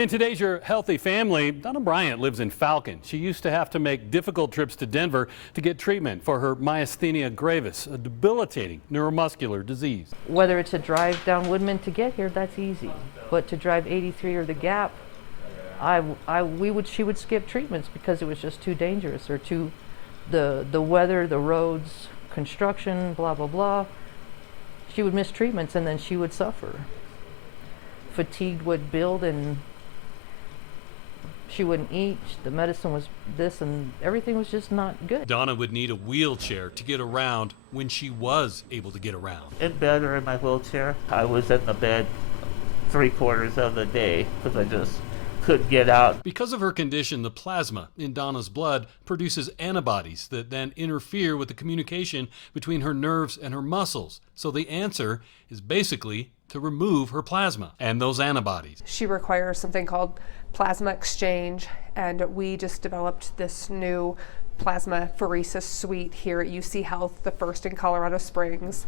In today's Your Healthy Family, Donna Bryant lives in Falcon. She used to have to make difficult trips to Denver to get treatment for her myasthenia gravis, a debilitating neuromuscular disease. Whether it's a drive down Woodman to get here, that's easy. But to drive 83 or the Gap, she would skip treatments because it was just too dangerous, or the weather, the roads, construction, blah, blah, blah. She would miss treatments and then she would suffer. Fatigue would build and she wouldn't eat. The medicine was this and everything was just not good. Donna would need a wheelchair to get around when she was able to get around. In bed or in my wheelchair. I was in the bed 3/4 of the day because I just couldn't get out. Because of her condition, the plasma in Donna's blood produces antibodies that then interfere with the communication between her nerves and her muscles. So the answer is basically to remove her plasma and those antibodies. She requires something called plasma exchange, and we just developed this new Plasmapheresis suite here at UC Health, the first in Colorado Springs,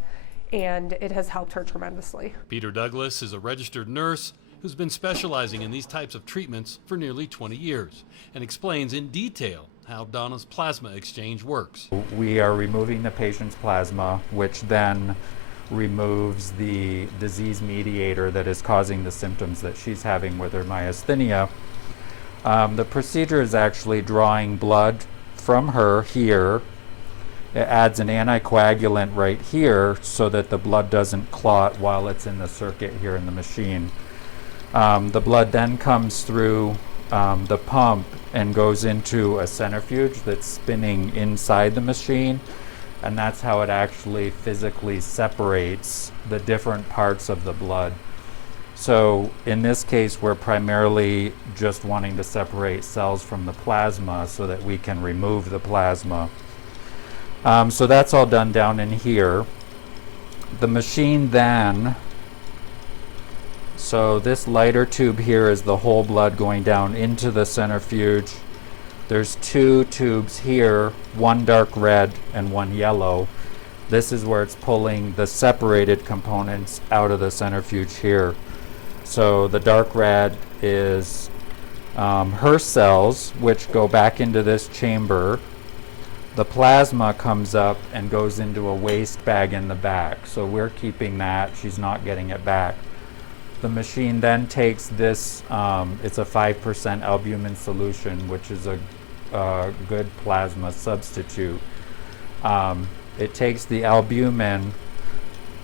and it has helped her tremendously. Peter Douglas is a registered nurse who's been specializing in these types of treatments for nearly 20 years and explains in detail how Donna's plasma exchange works. We are removing the patient's plasma, which then removes the disease mediator that is causing the symptoms that she's having with her myasthenia. The procedure is actually drawing blood from her here. It adds an anticoagulant right here so that the blood doesn't clot while it's in the circuit here in the machine. The blood then comes through the pump and goes into a centrifuge that's spinning inside the machine, and that's how it actually physically separates the different parts of the blood. So in this case, we're primarily just wanting to separate cells from the plasma so that we can remove the plasma. So that's all done down in here. The machine then, so this lighter tube here is the whole blood going down into the centrifuge. There's two tubes here, one dark red and one yellow. This is where it's pulling the separated components out of the centrifuge here. So the dark red is her cells, which go back into this chamber. The plasma comes up and goes into a waste bag in the back. So we're keeping that, she's not getting it back. The machine then takes this, it's a 5% albumin solution, which is a good plasma substitute. It takes the albumin,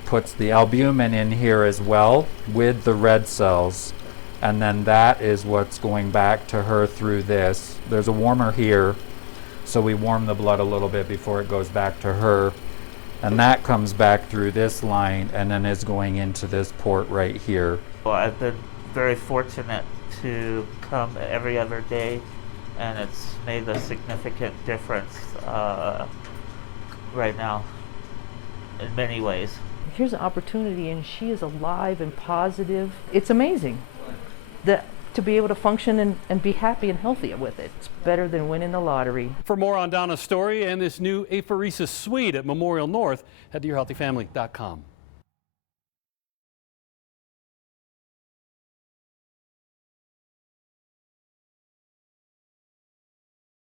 puts the albumin in here as well with the red cells, and then that is what's going back to her through this. There's a warmer here, so we warm the blood a little bit before it goes back to her. And that comes back through this line and then is going into this port right here. Well, I've been very fortunate to come every other day, and it's made a significant difference right now in many ways. Here's an opportunity and she is alive and positive. It's amazing to be able to function and be happy and healthy with it. It's better than winning the lottery. For more on Donna's story and this new apheresis suite at Memorial North, head to yourhealthyfamily.com.